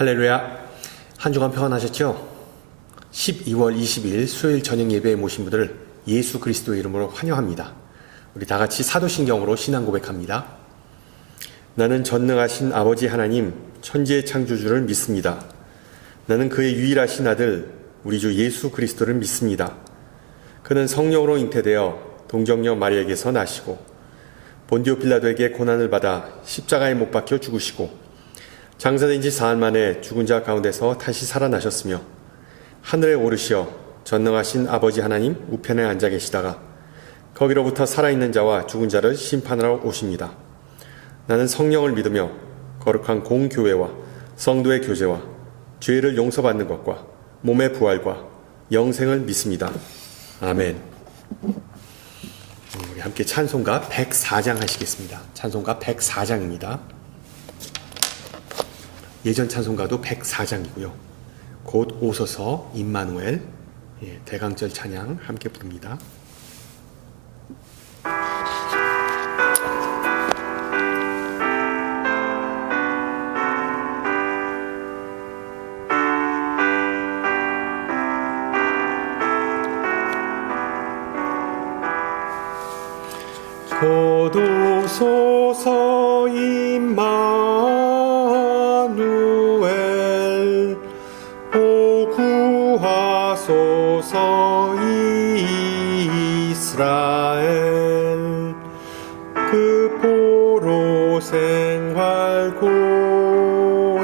할렐루야. 한 주간 평안하셨죠? 12월 20일 수요일 저녁 예배에 모신 분들을 예수 그리스도의 이름으로 환영합니다. 우리 다 같이 사도신경으로 신앙 고백합니다. 나는 전능하신 아버지 하나님 천지의 창조주를 믿습니다. 나는 그의 유일하신 아들 우리 주 예수 그리스도를 믿습니다. 그는 성령으로 잉태되어 동정녀 마리아에게서 나시고 본디오 빌라도에게 고난을 받아 십자가에 못 박혀 죽으시고 장사된 지 사흘 만에 죽은 자 가운데서 다시 살아나셨으며 하늘에 오르시어 전능하신 아버지 하나님 우편에 앉아 계시다가 거기로부터 살아있는 자와 죽은 자를 심판하러 오십니다. 나는 성령을 믿으며 거룩한 공교회와 성도의 교제와 죄를 용서받는 것과 몸의 부활과 영생을 믿습니다. 아멘. 우리 함께 찬송가 104장 하시겠습니다. 찬송가 104장입니다. 예전 찬송가도 104장이고요. 곧 오소서 임마누엘 대강절 찬양 함께 부릅니다. 곧 오소서 임마누엘 오 구하소서 이스라엘 그 포로 생활 고요달파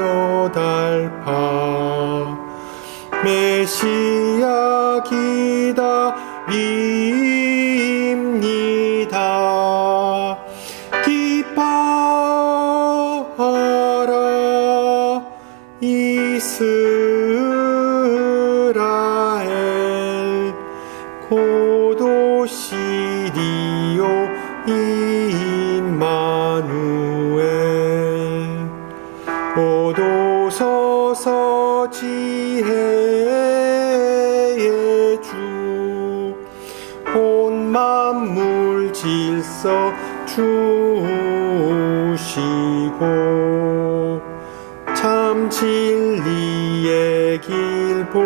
메시아 기다립니다. 기뻐하라 이스라엘 곧 오시리요 임마누엘 곧 오소서 지혜의 주 온 만물 질서 주시고 참 진리의 길 보이사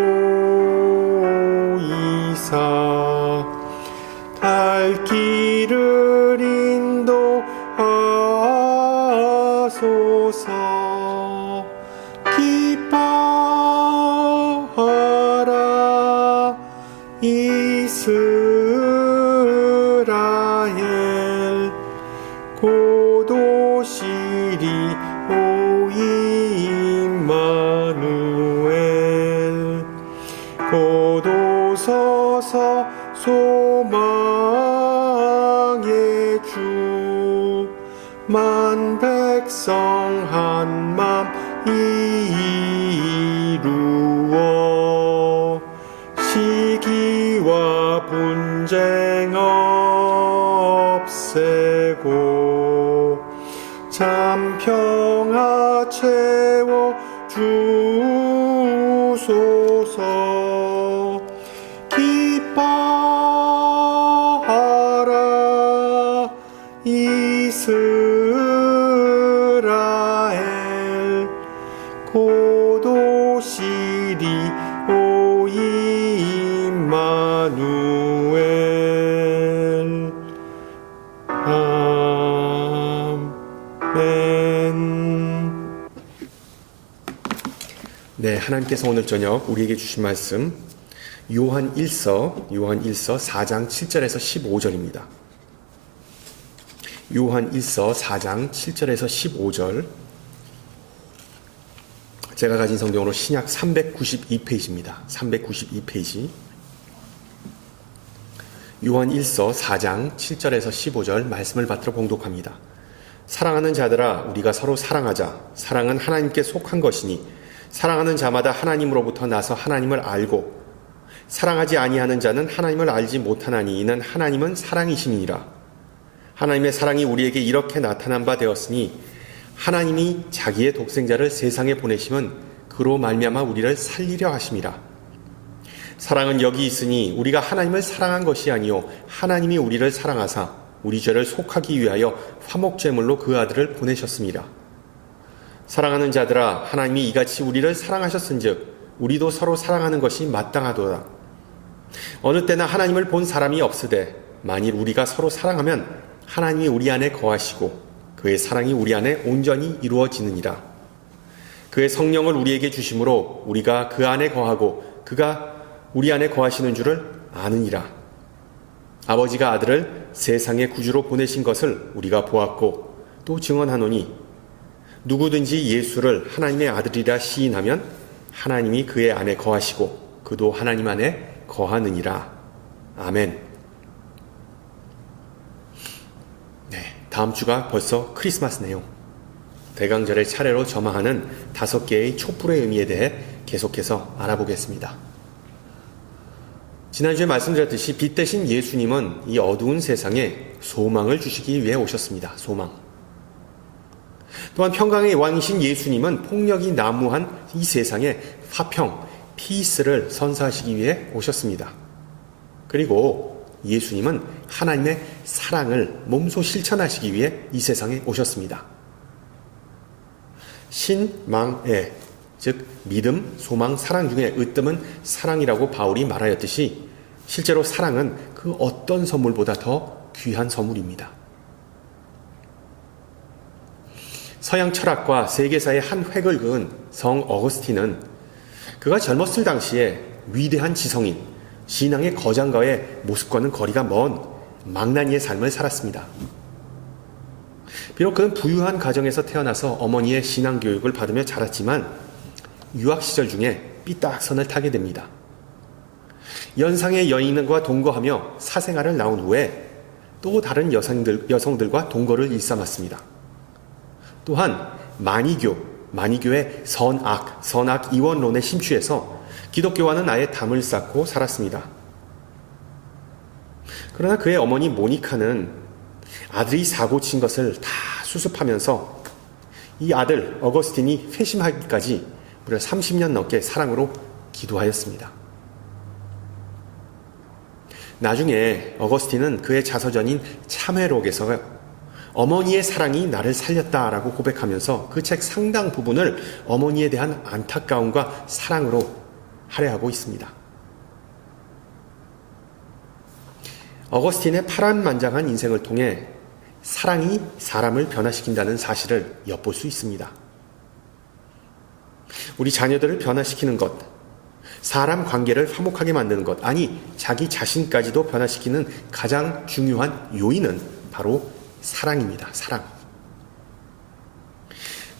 갈 길을 인도하소서. 기뻐하라 이스라엘 곧 오시리 오 임마누엘 곧 오소서 소망의 주 만 백성 한맘 이루어 시기와 분쟁 없애고 참 평화 채워 주소서. 기뻐하라 이스라엘 곧 오시리 오 임마누엘. 아멘. 네, 하나님께서 오늘 저녁 우리에게 주신 말씀 요한 1서 4장 7절에서 15절입니다. 요한 1서 4장 7절에서 15절, 제가 가진 성경으로 신약 392페이지입니다. 392페이지. 요한 1서 4장 7절에서 15절 말씀을 받들어 봉독합니다. 사랑하는 자들아 우리가 서로 사랑하자. 사랑은 하나님께 속한 것이니 사랑하는 자마다 하나님으로부터 나서 하나님을 알고 사랑하지 아니하는 자는 하나님을 알지 못하나니 이는 하나님은 사랑이심이니라. 하나님의 사랑이 우리에게 이렇게 나타난 바 되었으니 하나님이 자기의 독생자를 세상에 보내심은 그로 말미암아 우리를 살리려 하심이라. 사랑은 여기 있으니 우리가 하나님을 사랑한 것이 아니요 하나님이 우리를 사랑하사 우리 죄를 속하기 위하여 화목제물로 그 아들을 보내셨습니다. 사랑하는 자들아, 하나님이 이같이 우리를 사랑하셨은즉 우리도 서로 사랑하는 것이 마땅하도다. 어느 때나 하나님을 본 사람이 없으되 만일 우리가 서로 사랑하면 하나님이 우리 안에 거하시고 그의 사랑이 우리 안에 온전히 이루어지느니라. 그의 성령을 우리에게 주심으로 우리가 그 안에 거하고 그가 우리 안에 거하시는 줄을 아느니라. 아버지가 아들을 세상의 구주로 보내신 것을 우리가 보았고 또 증언하노니 누구든지 예수를 하나님의 아들이라 시인하면 하나님이 그의 안에 거하시고 그도 하나님 안에 거하느니라. 아멘. 네, 다음 주가 벌써 크리스마스네요. 대강절의 차례로 점화하는 5개의 촛불의 의미에 대해 계속해서 알아보겠습니다. 지난주에 말씀드렸듯이 빛 대신 예수님은 이 어두운 세상에 소망을 주시기 위해 오셨습니다. 소망. 또한 평강의 왕이신 예수님은 폭력이 난무한 이 세상에 화평, 피스를 선사하시기 위해 오셨습니다. 그리고 예수님은 하나님의 사랑을 몸소 실천하시기 위해 이 세상에 오셨습니다. 신망애, 즉 믿음, 소망, 사랑 중에 으뜸은 사랑이라고 바울이 말하였듯이 실제로 사랑은 그 어떤 선물보다 더 귀한 선물입니다. 서양 철학과 세계사의 한 획을 그은 성 어거스틴은 그가 젊었을 당시에 위대한 지성인, 신앙의 거장과의 모습과는 거리가 먼 망나니의 삶을 살았습니다. 비록 그는 부유한 가정에서 태어나서 어머니의 신앙 교육을 받으며 자랐지만 유학 시절 중에 삐딱선을 타게 됩니다. 연상의 여인과 동거하며 사생활을 나온 후에 또 다른 여성들과 동거를 일삼았습니다. 또한 마니교의 선악 이원론에 심취해서 기독교와는 아예 담을 쌓고 살았습니다. 그러나 그의 어머니 모니카는 아들이 사고 친 것을 다 수습하면서 이 아들 어거스틴이 회심하기까지 무려 30년 넘게 사랑으로 기도하였습니다. 나중에 어거스틴은 그의 자서전인 참회록에서 어머니의 사랑이 나를 살렸다라고 고백하면서 그 책 상당 부분을 어머니에 대한 안타까움과 사랑으로 할애하고 있습니다. 어거스틴의 파란만장한 인생을 통해 사랑이 사람을 변화시킨다는 사실을 엿볼 수 있습니다. 우리 자녀들을 변화시키는 것, 사람 관계를 화목하게 만드는 것, 아니 자기 자신까지도 변화시키는 가장 중요한 요인은 바로 사랑입니다. 사랑.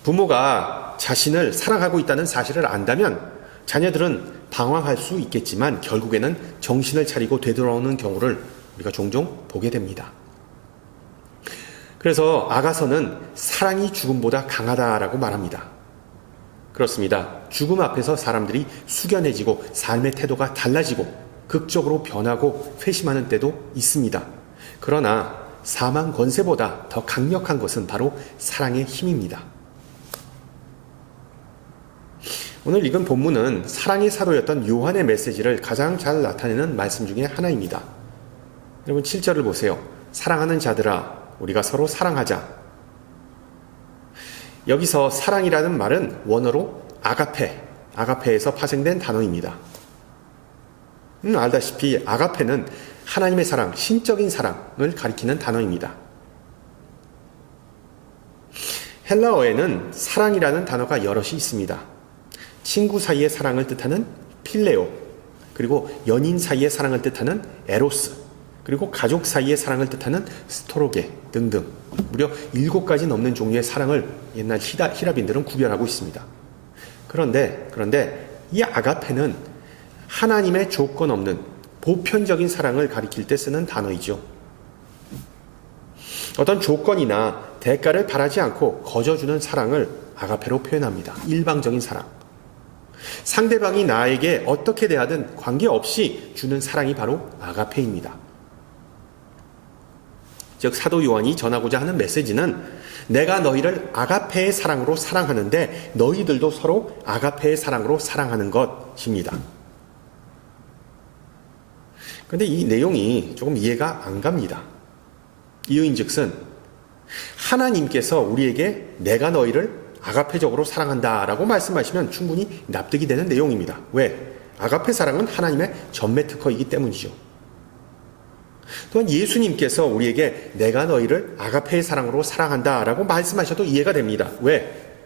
부모가 자신을 사랑하고 있다는 사실을 안다면 자녀들은 방황할 수 있겠지만 결국에는 정신을 차리고 되돌아오는 경우를 우리가 종종 보게 됩니다. 그래서 아가서는 사랑이 죽음보다 강하다라고 말합니다. 그렇습니다. 죽음 앞에서 사람들이 숙연해지고 삶의 태도가 달라지고 극적으로 변하고 회심하는 때도 있습니다. 그러나 사망 권세보다 더 강력한 것은 바로 사랑의 힘입니다. 오늘 읽은 본문은 사랑의 사도였던 요한의 메시지를 가장 잘 나타내는 말씀 중에 하나입니다. 여러분 7절을 보세요. 사랑하는 자들아 우리가 서로 사랑하자. 여기서 사랑이라는 말은 원어로 아가페에서 파생된 단어입니다. 알다시피 아가페는 하나님의 사랑, 신적인 사랑을 가리키는 단어입니다. 헬라어에는 사랑이라는 단어가 여럿이 있습니다. 친구 사이의 사랑을 뜻하는 필레오, 그리고 연인 사이의 사랑을 뜻하는 에로스, 그리고 가족 사이의 사랑을 뜻하는 스토로게 등등 무려 7가지 넘는 종류의 사랑을 옛날 히라빈들은 구별하고 있습니다. 그런데 이 아가페는 하나님의 조건 없는 보편적인 사랑을 가리킬 때 쓰는 단어이죠. 어떤 조건이나 대가를 바라지 않고 거저주는 사랑을 아가페로 표현합니다. 일방적인 사랑. 상대방이 나에게 어떻게 대하든 관계없이 주는 사랑이 바로 아가페입니다. 즉 사도 요한이 전하고자 하는 메시지는 내가 너희를 아가페의 사랑으로 사랑하는데 너희들도 서로 아가페의 사랑으로 사랑하는 것입니다. 그런데 이 내용이 조금 이해가 안 갑니다. 이유인즉슨 하나님께서 우리에게 내가 너희를 아가페적으로 사랑한다라고 말씀하시면 충분히 납득이 되는 내용입니다. 왜? 아가페 사랑은 하나님의 전매 특허이기 때문이죠. 또한 예수님께서 우리에게 내가 너희를 아가페의 사랑으로 사랑한다라고 말씀하셔도 이해가 됩니다. 왜?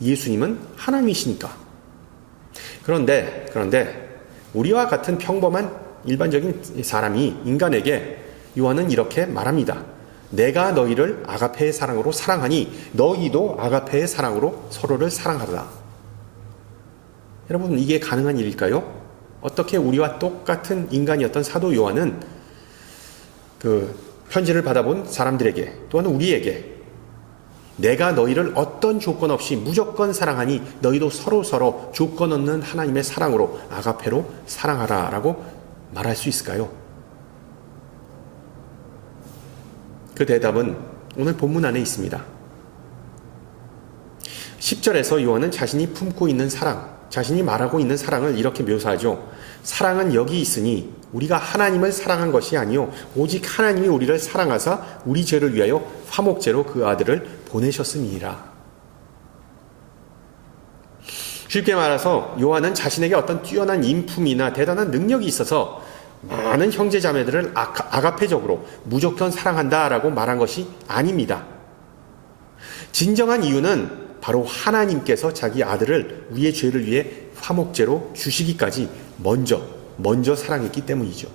예수님은 하나님이시니까. 그런데 우리와 같은 평범한 일반적인 사람이 인간에게 요한은 이렇게 말합니다. 내가 너희를 아가페의 사랑으로 사랑하니 너희도 아가페의 사랑으로 서로를 사랑하라. 여러분, 이게 가능한 일일까요? 어떻게 우리와 똑같은 인간이었던 사도 요한은 그 편지를 받아본 사람들에게 또한 우리에게 내가 너희를 어떤 조건 없이 무조건 사랑하니 너희도 서로 조건 없는 하나님의 사랑으로 아가페로 사랑하라 라고 말할 수 있을까요? 그 대답은 오늘 본문 안에 있습니다. 10절에서 요한은 자신이 품고 있는 사랑, 자신이 말하고 있는 사랑을 이렇게 묘사하죠. 사랑은 여기 있으니 우리가 하나님을 사랑한 것이 아니요 오직 하나님이 우리를 사랑하사 우리 죄를 위하여 화목제로 그 아들을 보내셨음이니라. 쉽게 말해서 요한은 자신에게 어떤 뛰어난 인품이나 대단한 능력이 있어서 많은 형제자매들을 아가페적으로 무조건 사랑한다라고 말한 것이 아닙니다. 진정한 이유는 바로 하나님께서 자기 아들을 우리의 죄를 위해 화목제로 주시기까지 먼저 사랑했기 때문이죠.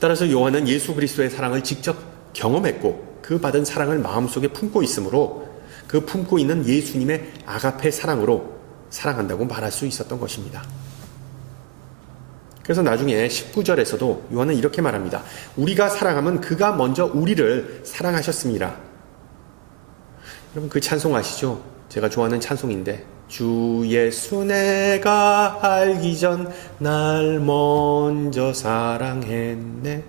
따라서 요한은 예수 그리스도의 사랑을 직접 경험했고 그 받은 사랑을 마음속에 품고 있으므로 그 품고 있는 예수님의 아가페 사랑으로 사랑한다고 말할 수 있었던 것입니다. 그래서 나중에 19절에서도 요한은 이렇게 말합니다. 우리가 사랑하면 그가 먼저 우리를 사랑하셨습니다. 여러분, 그 찬송 아시죠? 제가 좋아하는 찬송인데 주 예수 내가 알기 전 날 먼저 사랑했네.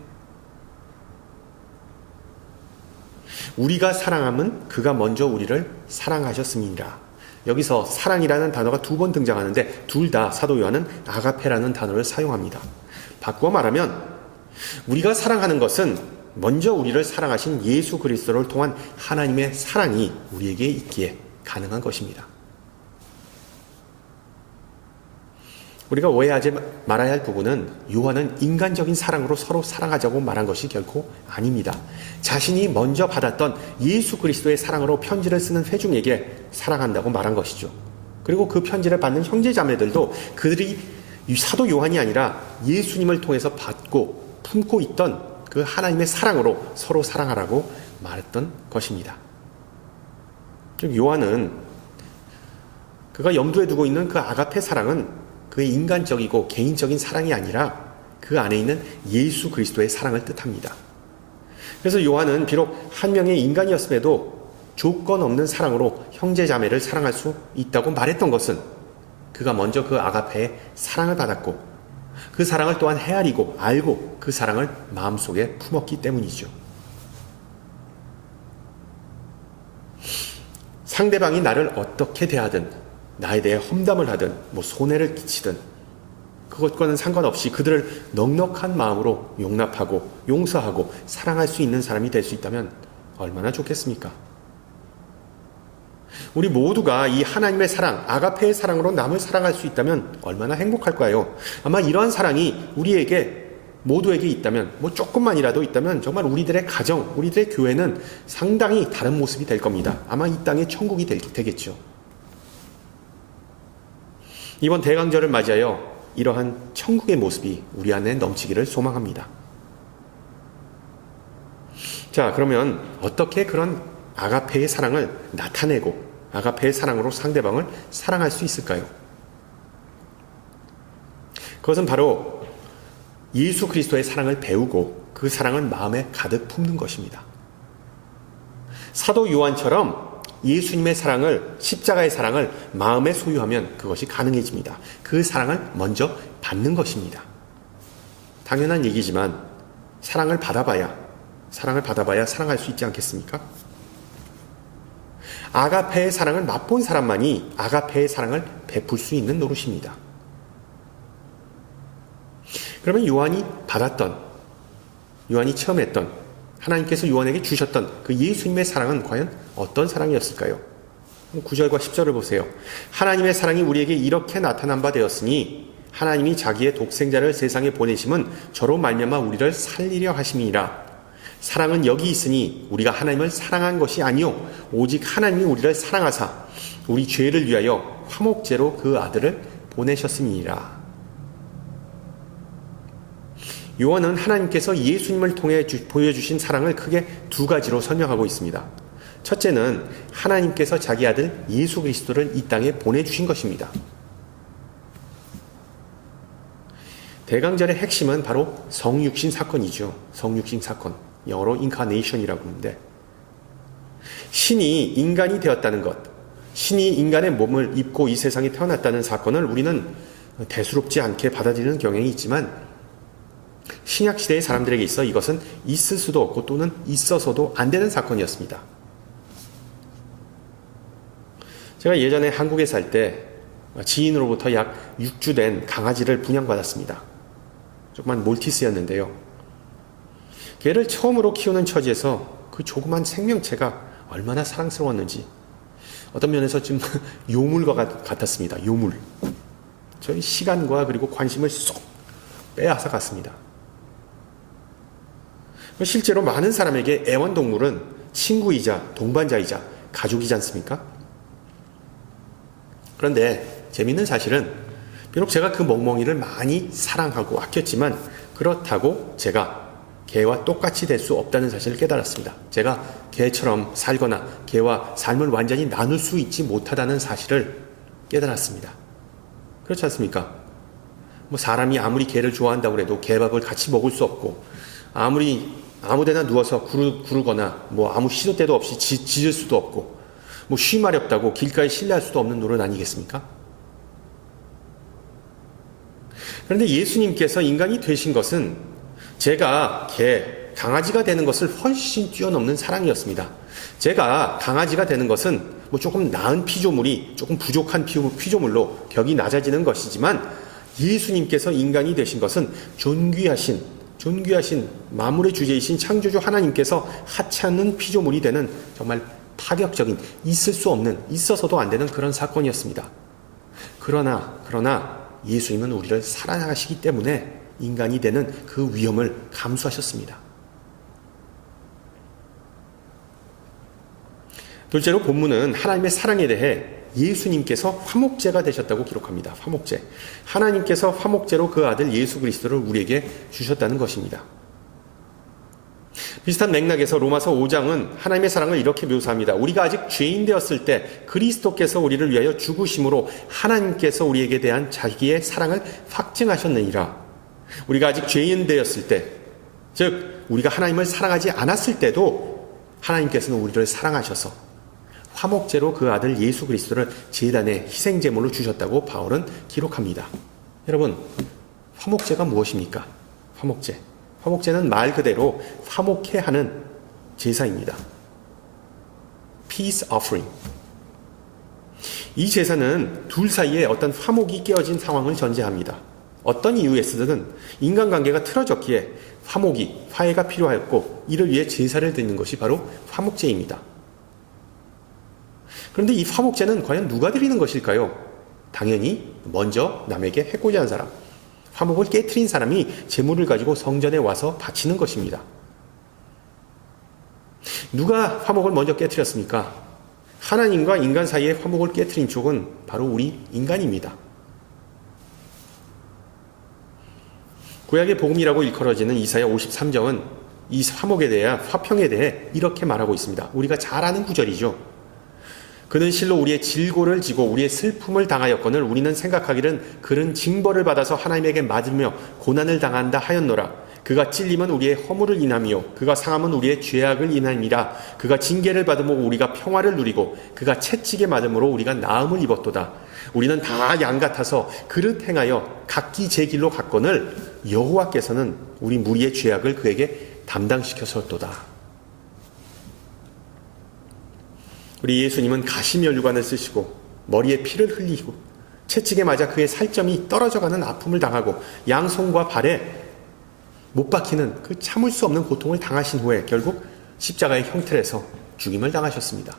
우리가 사랑하면 그가 먼저 우리를 사랑하셨습니다. 여기서 사랑이라는 단어가 2번 등장하는데 둘 다 사도 요한은 아가페라는 단어를 사용합니다. 바꾸어 말하면 우리가 사랑하는 것은 먼저 우리를 사랑하신 예수 그리스도를 통한 하나님의 사랑이 우리에게 있기에 가능한 것입니다. 우리가 오해하지 말아야 할 부분은 요한은 인간적인 사랑으로 서로 사랑하자고 말한 것이 결코 아닙니다. 자신이 먼저 받았던 예수 그리스도의 사랑으로 편지를 쓰는 회중에게 사랑한다고 말한 것이죠. 그리고 그 편지를 받는 형제자매들도 그들이 사도 요한이 아니라 예수님을 통해서 받고 품고 있던 그 하나님의 사랑으로 서로 사랑하라고 말했던 것입니다. 즉 요한은 그가 염두에 두고 있는 그 아가페 사랑은 그의 인간적이고 개인적인 사랑이 아니라 그 안에 있는 예수 그리스도의 사랑을 뜻합니다. 그래서 요한은 비록 한 명의 인간이었음에도 조건 없는 사랑으로 형제자매를 사랑할 수 있다고 말했던 것은 그가 먼저 그 아가페의 사랑을 받았고 그 사랑을 또한 헤아리고 알고 그 사랑을 마음속에 품었기 때문이죠. 상대방이 나를 어떻게 대하든 나에 대해 험담을 하든 손해를 끼치든 그것과는 상관없이 그들을 넉넉한 마음으로 용납하고 용서하고 사랑할 수 있는 사람이 될 수 있다면 얼마나 좋겠습니까? 우리 모두가 이 하나님의 사랑, 아가페의 사랑으로 남을 사랑할 수 있다면 얼마나 행복할까요? 아마 이러한 사랑이 우리에게 모두에게 있다면 조금만이라도 있다면 정말 우리들의 가정, 우리들의 교회는 상당히 다른 모습이 될 겁니다. 아마 이 땅의 천국이 되겠죠. 이번 대강절을 맞이하여 이러한 천국의 모습이 우리 안에 넘치기를 소망합니다. 자, 그러면 어떻게 그런 아가페의 사랑을 나타내고 아가페의 사랑으로 상대방을 사랑할 수 있을까요? 그것은 바로 예수 그리스도의 사랑을 배우고 그 사랑을 마음에 가득 품는 것입니다. 사도 요한처럼 예수님의 사랑을, 십자가의 사랑을 마음에 소유하면 그것이 가능해집니다. 그 사랑을 먼저 받는 것입니다. 당연한 얘기지만 사랑을 받아봐야 사랑할 수 있지 않겠습니까? 아가페의 사랑을 맛본 사람만이 아가페의 사랑을 베풀 수 있는 노릇입니다. 그러면 요한이 체험했던 하나님께서 요한에게 주셨던 그 예수님의 사랑은 과연 어떤 사랑이었을까요? 9절과 10절을 보세요. 하나님의 사랑이 우리에게 이렇게 나타난 바 되었으니 하나님이 자기의 독생자를 세상에 보내심은 저로 말미암아 우리를 살리려 하심이니라. 사랑은 여기 있으니 우리가 하나님을 사랑한 것이 아니요 오직 하나님이 우리를 사랑하사 우리 죄를 위하여 화목제로 그 아들을 보내셨음이니라. 요한은 하나님께서 예수님을 통해 보여주신 사랑을 크게 두 가지로 설명하고 있습니다. 첫째는 하나님께서 자기 아들 예수 그리스도를 이 땅에 보내주신 것입니다. 대강절의 핵심은 바로 성육신 사건이죠. 성육신 사건. 영어로 인카네이션이라고 하는데, 신이 인간이 되었다는 것, 신이 인간의 몸을 입고 이 세상에 태어났다는 사건을 우리는 대수롭지 않게 받아들이는 경향이 있지만 신약시대의 사람들에게 있어 이것은 있을 수도 없고 또는 있어서도 안 되는 사건이었습니다. 제가 예전에 한국에 살 때 지인으로부터 약 6주 된 강아지를 분양받았습니다. 조그만 몰티스였는데요. 걔를 처음으로 키우는 처지에서 그 조그만 생명체가 얼마나 사랑스러웠는지 어떤 면에서 좀 요물과 같았습니다. 요물. 저희 시간과 그리고 관심을 쏙 빼앗아 갔습니다. 실제로 많은 사람에게 애완동물은 친구이자 동반자이자 가족이지 않습니까? 그런데 재미있는 사실은 비록 제가 그 멍멍이를 많이 사랑하고 아꼈지만 그렇다고 제가 개와 똑같이 될 수 없다는 사실을 깨달았습니다. 제가 개처럼 살거나 개와 삶을 완전히 나눌 수 있지 못하다는 사실을 깨달았습니다. 그렇지 않습니까? 사람이 아무리 개를 좋아한다고 해도 개밥을 같이 먹을 수 없고 아무리 아무데나 누워서 구르거나 아무 시도 때도 없이 짖을 수도 없고 쉼 마렵다고 길가에 실내할 수도 없는 노릇 아니겠습니까? 그런데 예수님께서 인간이 되신 것은 제가 강아지가 되는 것을 훨씬 뛰어넘는 사랑이었습니다. 제가 강아지가 되는 것은 조금 나은 피조물이 조금 부족한 피조물로 격이 낮아지는 것이지만 예수님께서 인간이 되신 것은 존귀하신 만물의 주제이신 창조주 하나님께서 하찮은 피조물이 되는 정말 파격적인 있을 수 없는 있어서도 안 되는 그런 사건이었습니다. 그러나 예수님은 우리를 사랑하시기 때문에 인간이 되는 그 위험을 감수하셨습니다. 둘째로 본문은 하나님의 사랑에 대해 예수님께서 화목제가 되셨다고 기록합니다. 화목제. 하나님께서 화목제로 그 아들 예수 그리스도를 우리에게 주셨다는 것입니다. 비슷한 맥락에서 로마서 5장은 하나님의 사랑을 이렇게 묘사합니다. 우리가 아직 죄인 되었을 때 그리스도께서 우리를 위하여 죽으심으로 하나님께서 우리에게 대한 자기의 사랑을 확증하셨느니라. 우리가 아직 죄인 되었을 때, 즉 우리가 하나님을 사랑하지 않았을 때도 하나님께서는 우리를 사랑하셔서 화목제로 그 아들 예수 그리스도를 제단의 희생제물로 주셨다고 바울은 기록합니다. 여러분, 화목제가 무엇입니까? 화목제는 말 그대로 화목해 하는 제사입니다. Peace offering. 이 제사는 둘 사이에 어떤 화목이 깨어진 상황을 전제합니다. 어떤 이유에서든 인간관계가 틀어졌기에 화해가 필요하였고 이를 위해 제사를 드리는 것이 바로 화목제입니다. 그런데 이 화목제는 과연 누가 드리는 것일까요? 당연히 먼저 남에게 해코지 한 사람, 화목을 깨트린 사람이 제물을 가지고 성전에 와서 바치는 것입니다. 누가 화목을 먼저 깨트렸습니까? 하나님과 인간 사이의 화목을 깨트린 쪽은 바로 우리 인간입니다. 구약의 복음이라고 일컬어지는 이사야 53장은 이 화목에 대해 화평에 대해 이렇게 말하고 있습니다. 우리가 잘 아는 구절이죠. 그는 실로 우리의 질고를 지고 우리의 슬픔을 당하였거늘 우리는 생각하기는 그는 징벌을 받아서 하나님에게 맞으며 고난을 당한다 하였노라. 그가 찔림은 우리의 허물을 인함이요 그가 상함은 우리의 죄악을 인함이라. 그가 징계를 받음으로 우리가 평화를 누리고 그가 채찍에 맞음으로 우리가 나음을 입었도다. 우리는 다 양 같아서 그릇 행하여 각기 제 길로 갔거늘 여호와께서는 우리 무리의 죄악을 그에게 담당시켰었도다. 우리 예수님은 가시면류관을 쓰시고 머리에 피를 흘리고 채찍에 맞아 그의 살점이 떨어져가는 아픔을 당하고 양손과 발에 못 박히는 그 참을 수 없는 고통을 당하신 후에 결국 십자가의 형틀에서 죽임을 당하셨습니다.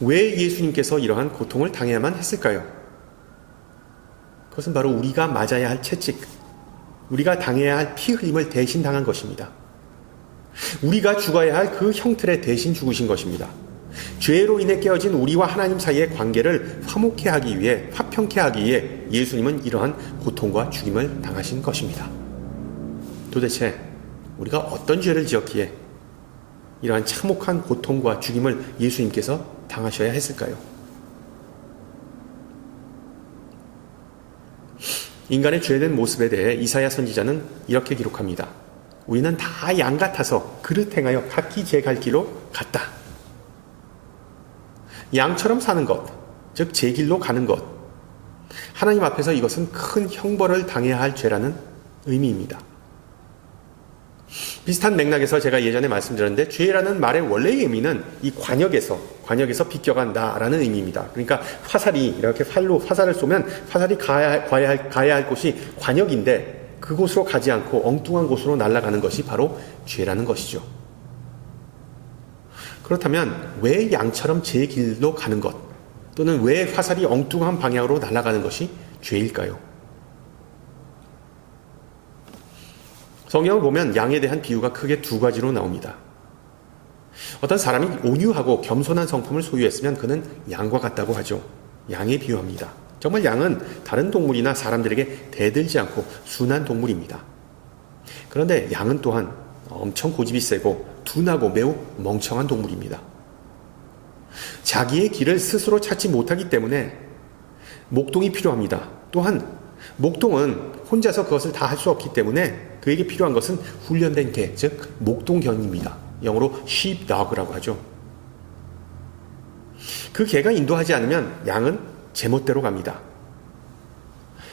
왜 예수님께서 이러한 고통을 당해야만 했을까요? 그것은 바로 우리가 맞아야 할 채찍, 우리가 당해야 할 피 흘림을 대신 당한 것입니다. 우리가 죽어야 할 그 형틀에 대신 죽으신 것입니다. 죄로 인해 깨어진 우리와 하나님 사이의 관계를 화목케 하기 위해, 화평케 하기 위해 예수님은 이러한 고통과 죽임을 당하신 것입니다. 도대체 우리가 어떤 죄를 지었기에 이러한 참혹한 고통과 죽임을 예수님께서 당하셔야 했을까요? 인간의 죄된 모습에 대해 이사야 선지자는 이렇게 기록합니다. 우리는 다 양 같아서 그릇 행하여 각기 제 갈 길로 갔다. 양처럼 사는 것, 즉 제 길로 가는 것. 하나님 앞에서 이것은 큰 형벌을 당해야 할 죄라는 의미입니다. 비슷한 맥락에서 제가 예전에 말씀드렸는데 죄라는 말의 원래의 의미는 이 관역에서 비껴간다라는 의미입니다. 그러니까 화살이 이렇게 활로 화살을 쏘면 화살이 가야 할 곳이 관역인데 그곳으로 가지 않고 엉뚱한 곳으로 날아가는 것이 바로 죄라는 것이죠. 그렇다면 왜 양처럼 제 길로 가는 것 또는 왜 화살이 엉뚱한 방향으로 날아가는 것이 죄일까요? 성경을 보면 양에 대한 비유가 크게 두 가지로 나옵니다. 어떤 사람이 온유하고 겸손한 성품을 소유했으면 그는 양과 같다고 하죠. 양에 비유합니다. 정말 양은 다른 동물이나 사람들에게 대들지 않고 순한 동물입니다. 그런데 양은 또한 엄청 고집이 세고 둔하고 매우 멍청한 동물입니다. 자기의 길을 스스로 찾지 못하기 때문에 목동이 필요합니다. 또한 목동은 혼자서 그것을 다 할 수 없기 때문에 그에게 필요한 것은 훈련된 개, 즉 목동견입니다. 영어로 sheepdog라고 하죠. 그 개가 인도하지 않으면 양은 제멋대로 갑니다.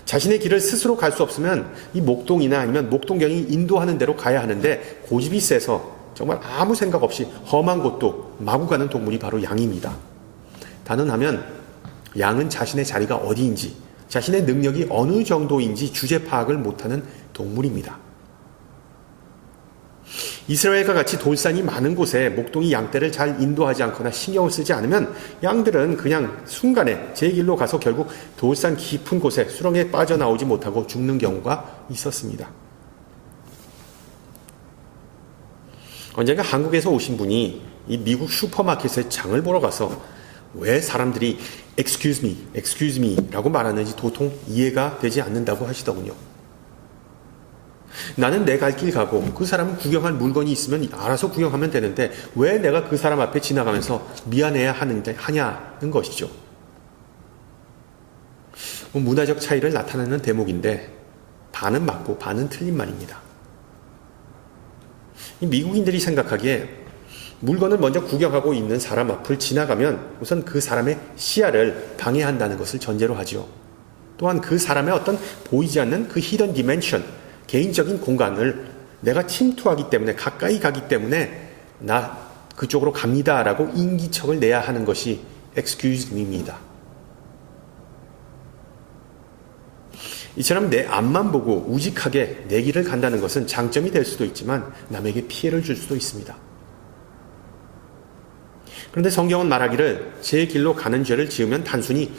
자신의 길을 스스로 갈 수 없으면 이 목동이나 아니면 목동견이 인도하는 대로 가야 하는데 고집이 세서 정말 아무 생각 없이 험한 곳도 마구 가는 동물이 바로 양입니다. 단언하면 양은 자신의 자리가 어디인지, 자신의 능력이 어느 정도인지 주제 파악을 못하는 동물입니다. 이스라엘과 같이 돌산이 많은 곳에 목동이 양떼를 잘 인도하지 않거나 신경을 쓰지 않으면 양들은 그냥 순간에 제 길로 가서 결국 돌산 깊은 곳에 수렁에 빠져나오지 못하고 죽는 경우가 있었습니다. 언젠가 한국에서 오신 분이 이 미국 슈퍼마켓에 장을 보러 가서 왜 사람들이 excuse me 라고 말하는지 도통 이해가 되지 않는다고 하시더군요. 나는 내 갈 길 가고 그 사람은 구경할 물건이 있으면 알아서 구경하면 되는데 왜 내가 그 사람 앞에 지나가면서 미안해야 하냐는 것이죠. 문화적 차이를 나타내는 대목인데 반은 맞고 반은 틀린 말입니다. 미국인들이 생각하기에 물건을 먼저 구경하고 있는 사람 앞을 지나가면 우선 그 사람의 시야를 방해한다는 것을 전제로 하죠. 또한 그 사람의 어떤 보이지 않는 그 히든 디멘션, 개인적인 공간을 내가 침투하기 때문에 가까이 가기 때문에 나 그쪽으로 갑니다라고 인기척을 내야 하는 것이 excuse me입니다. 이처럼 내 앞만 보고 우직하게 내 길을 간다는 것은 장점이 될 수도 있지만 남에게 피해를 줄 수도 있습니다. 그런데 성경은 말하기를 제 길로 가는 죄를 지으면 단순히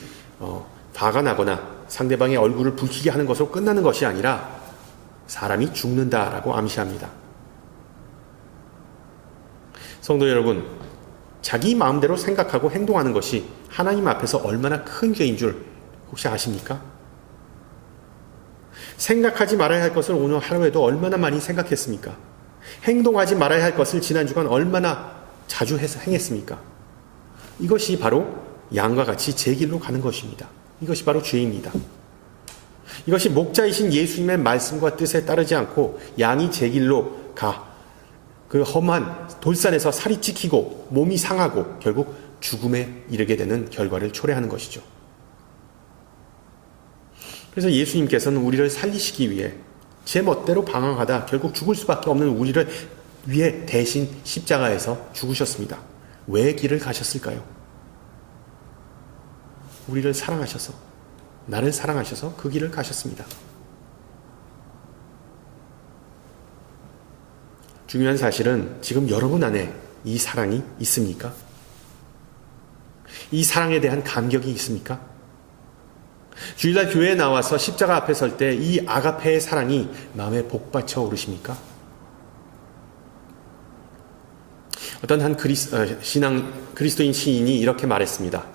화가 나거나 상대방의 얼굴을 붉히게 하는 것으로 끝나는 것이 아니라 사람이 죽는다라고 암시합니다. 성도 여러분, 자기 마음대로 생각하고 행동하는 것이 하나님 앞에서 얼마나 큰 죄인 줄 혹시 아십니까? 생각하지 말아야 할 것을 오늘 하루에도 얼마나 많이 생각했습니까? 행동하지 말아야 할 것을 지난 주간 얼마나 자주 행했습니까? 이것이 바로 양과 같이 제 길로 가는 것입니다. 이것이 바로 죄입니다. 이것이 목자이신 예수님의 말씀과 뜻에 따르지 않고 양이 제 길로 가 그 험한 돌산에서 살이 찢기고 몸이 상하고 결국 죽음에 이르게 되는 결과를 초래하는 것이죠. 그래서 예수님께서는 우리를 살리시기 위해 제 멋대로 방황하다 결국 죽을 수밖에 없는 우리를 위해 대신 십자가에서 죽으셨습니다. 왜 길을 가셨을까요? 우리를 사랑하셔서, 나를 사랑하셔서 그 길을 가셨습니다. 중요한 사실은 지금 여러분 안에 이 사랑이 있습니까? 이 사랑에 대한 감격이 있습니까? 주일날 교회에 나와서 십자가 앞에 설 때 이 아가페의 사랑이 마음에 복받쳐 오르십니까? 어떤 한 그리스도인 시인이 이렇게 말했습니다.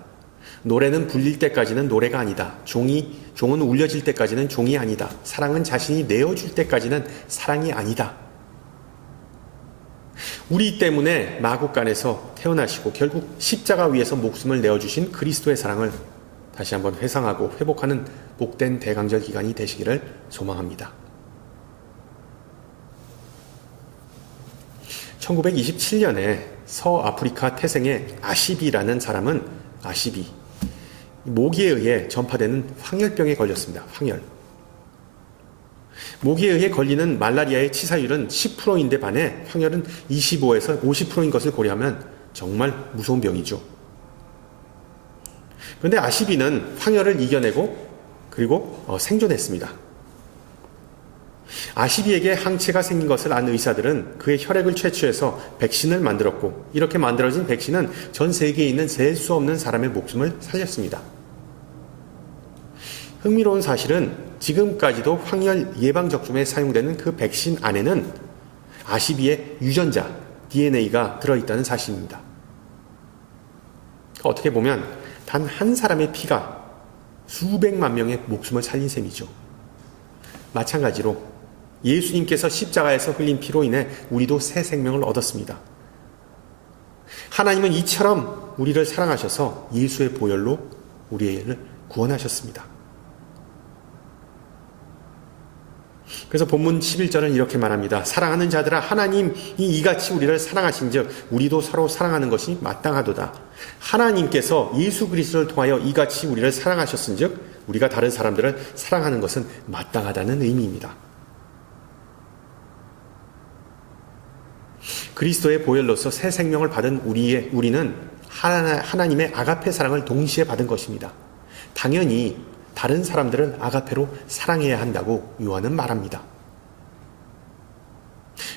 노래는 불릴 때까지는 노래가 아니다. 종은 울려질 때까지는 종이 아니다. 사랑은 자신이 내어줄 때까지는 사랑이 아니다. 우리 때문에 마국간에서 태어나시고 결국 십자가 위에서 목숨을 내어주신 그리스도의 사랑을 다시 한번 회상하고 회복하는 복된 대강절 기간이 되시기를 소망합니다. 1927년에 서아프리카 태생의 아시비라는 사람은 모기에 의해 전파되는 황열병에 걸렸습니다. 황열. 모기에 의해 걸리는 말라리아의 치사율은 10%인데 반해 황열은 25에서 50%인 것을 고려하면 정말 무서운 병이죠. 그런데 아시비는 황열을 이겨내고 그리고 생존했습니다. 아시비에게 항체가 생긴 것을 안 의사들은 그의 혈액을 채취해서 백신을 만들었고 이렇게 만들어진 백신은 전 세계에 있는 셀 수 없는 사람의 목숨을 살렸습니다. 흥미로운 사실은 지금까지도 황열 예방접종에 사용되는 그 백신 안에는 아시비의 유전자 DNA가 들어있다는 사실입니다. 어떻게 보면 단 한 사람의 피가 수백만 명의 목숨을 살린 셈이죠. 마찬가지로 예수님께서 십자가에서 흘린 피로 인해 우리도 새 생명을 얻었습니다. 하나님은 이처럼 우리를 사랑하셔서 예수의 보혈로 우리를 구원하셨습니다. 그래서 본문 11절은 이렇게 말합니다. 사랑하는 자들아 하나님이 이같이 우리를 사랑하신즉 우리도 서로 사랑하는 것이 마땅하도다. 하나님께서 예수 그리스도를 통하여 이같이 우리를 사랑하셨은즉 우리가 다른 사람들을 사랑하는 것은 마땅하다는 의미입니다. 그리스도의 보혈로서 새 생명을 받은 우리는 하나님의 아가페 사랑을 동시에 받은 것입니다. 당연히 다른 사람들은 아가페로 사랑해야 한다고 요한은 말합니다.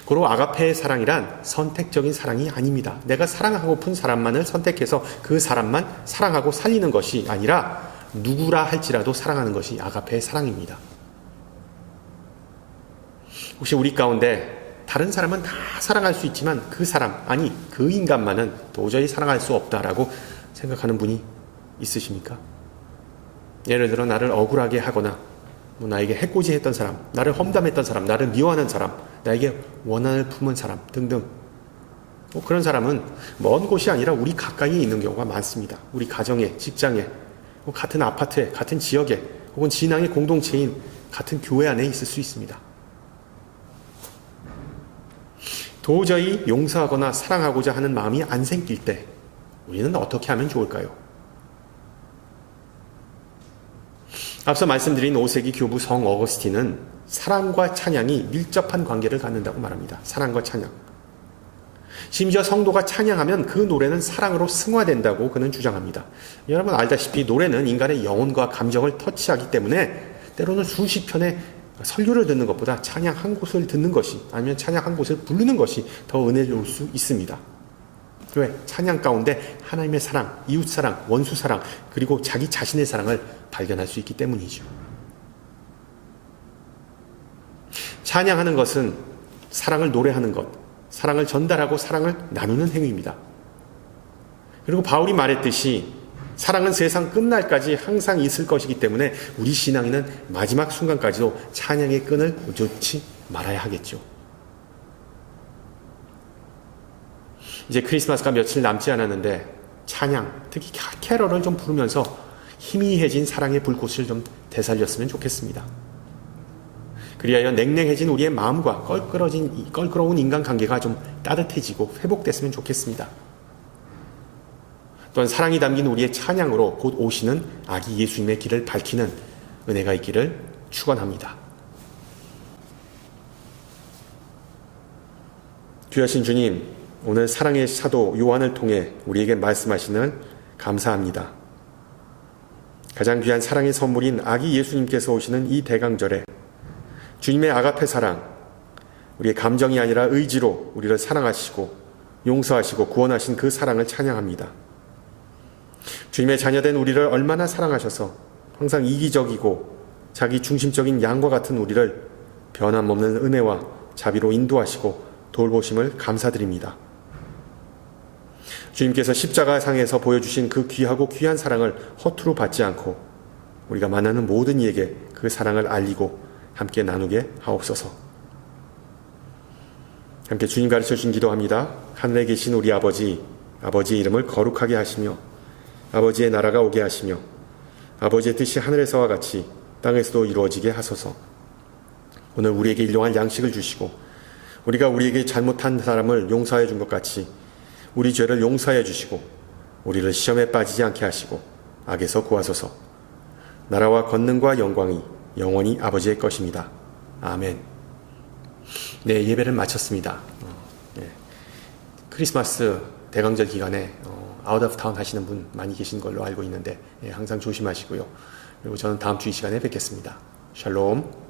고로 아가페의 사랑이란 선택적인 사랑이 아닙니다. 내가 사랑하고픈 사람만을 선택해서 그 사람만 사랑하고 살리는 것이 아니라 누구라 할지라도 사랑하는 것이 아가페의 사랑입니다. 혹시 우리 가운데 다른 사람은 다 사랑할 수 있지만 그 사람, 아니 그 인간만은 도저히 사랑할 수 없다라고 생각하는 분이 있으십니까? 예를 들어 나를 억울하게 하거나 나에게 해코지했던 사람, 나를 험담했던 사람, 나를 미워하는 사람, 나에게 원한을 품은 사람 등등 그런 사람은 먼 곳이 아니라 우리 가까이에 있는 경우가 많습니다. 우리 가정에, 직장에, 같은 아파트에, 같은 지역에 혹은 신앙의 공동체인 같은 교회 안에 있을 수 있습니다. 도저히 용서하거나 사랑하고자 하는 마음이 안 생길 때 우리는 어떻게 하면 좋을까요? 앞서 말씀드린 5세기 교부 성 어거스틴은 사랑과 찬양이 밀접한 관계를 갖는다고 말합니다. 사랑과 찬양. 심지어 성도가 찬양하면 그 노래는 사랑으로 승화된다고 그는 주장합니다. 여러분 알다시피 노래는 인간의 영혼과 감정을 터치하기 때문에 때로는 수십 편의 설교를 듣는 것보다 찬양 한 곳을 듣는 것이 아니면 찬양 한 곳을 부르는 것이 더 은혜로울 수 있습니다. 왜? 찬양 가운데 하나님의 사랑, 이웃사랑, 원수사랑 그리고 자기 자신의 사랑을 발견할 수 있기 때문이죠. 찬양하는 것은 사랑을 노래하는 것, 사랑을 전달하고 사랑을 나누는 행위입니다. 그리고 바울이 말했듯이 사랑은 세상 끝날까지 항상 있을 것이기 때문에 우리 신앙인은 마지막 순간까지도 찬양의 끈을 놓지 말아야 하겠죠. 이제 크리스마스가 며칠 남지 않았는데 찬양, 특히 캐럴을 좀 부르면서 희미해진 사랑의 불꽃을 좀 되살렸으면 좋겠습니다. 그리하여 냉랭해진 우리의 마음과 껄끄러운 인간관계가 좀 따뜻해지고 회복됐으면 좋겠습니다. 또한 사랑이 담긴 우리의 찬양으로 곧 오시는 아기 예수님의 길을 밝히는 은혜가 있기를 축원합니다. 귀하신 주님, 오늘 사랑의 사도 요한을 통해 우리에게 말씀하시는 감사합니다. 가장 귀한 사랑의 선물인 아기 예수님께서 오시는 이 대강절에 주님의 아가페 사랑, 우리의 감정이 아니라 의지로 우리를 사랑하시고 용서하시고 구원하신 그 사랑을 찬양합니다. 주님의 자녀된 우리를 얼마나 사랑하셔서 항상 이기적이고 자기 중심적인 양과 같은 우리를 변함없는 은혜와 자비로 인도하시고 돌보심을 감사드립니다. 주님께서 십자가상에서 보여주신 그 귀하고 귀한 사랑을 허투루 받지 않고 우리가 만나는 모든 이에게 그 사랑을 알리고 함께 나누게 하옵소서. 함께 주님 가르쳐 주신 기도합니다. 하늘에 계신 우리 아버지, 아버지의 이름을 거룩하게 하시며 아버지의 나라가 오게 하시며 아버지의 뜻이 하늘에서와 같이 땅에서도 이루어지게 하소서. 오늘 우리에게 일용할 양식을 주시고 우리가 우리에게 잘못한 사람을 용서해 준 것 같이 우리 죄를 용서해 주시고 우리를 시험에 빠지지 않게 하시고 악에서 구하소서. 나라와 권능과 영광이 영원히 아버지의 것입니다. 아멘. 네, 예배를 마쳤습니다. 크리스마스 대강절 기간에 아웃 오브 타운 하시는 분 많이 계신 걸로 알고 있는데 항상 조심하시고요. 그리고 저는 다음 주 이 시간에 뵙겠습니다. 샬롬.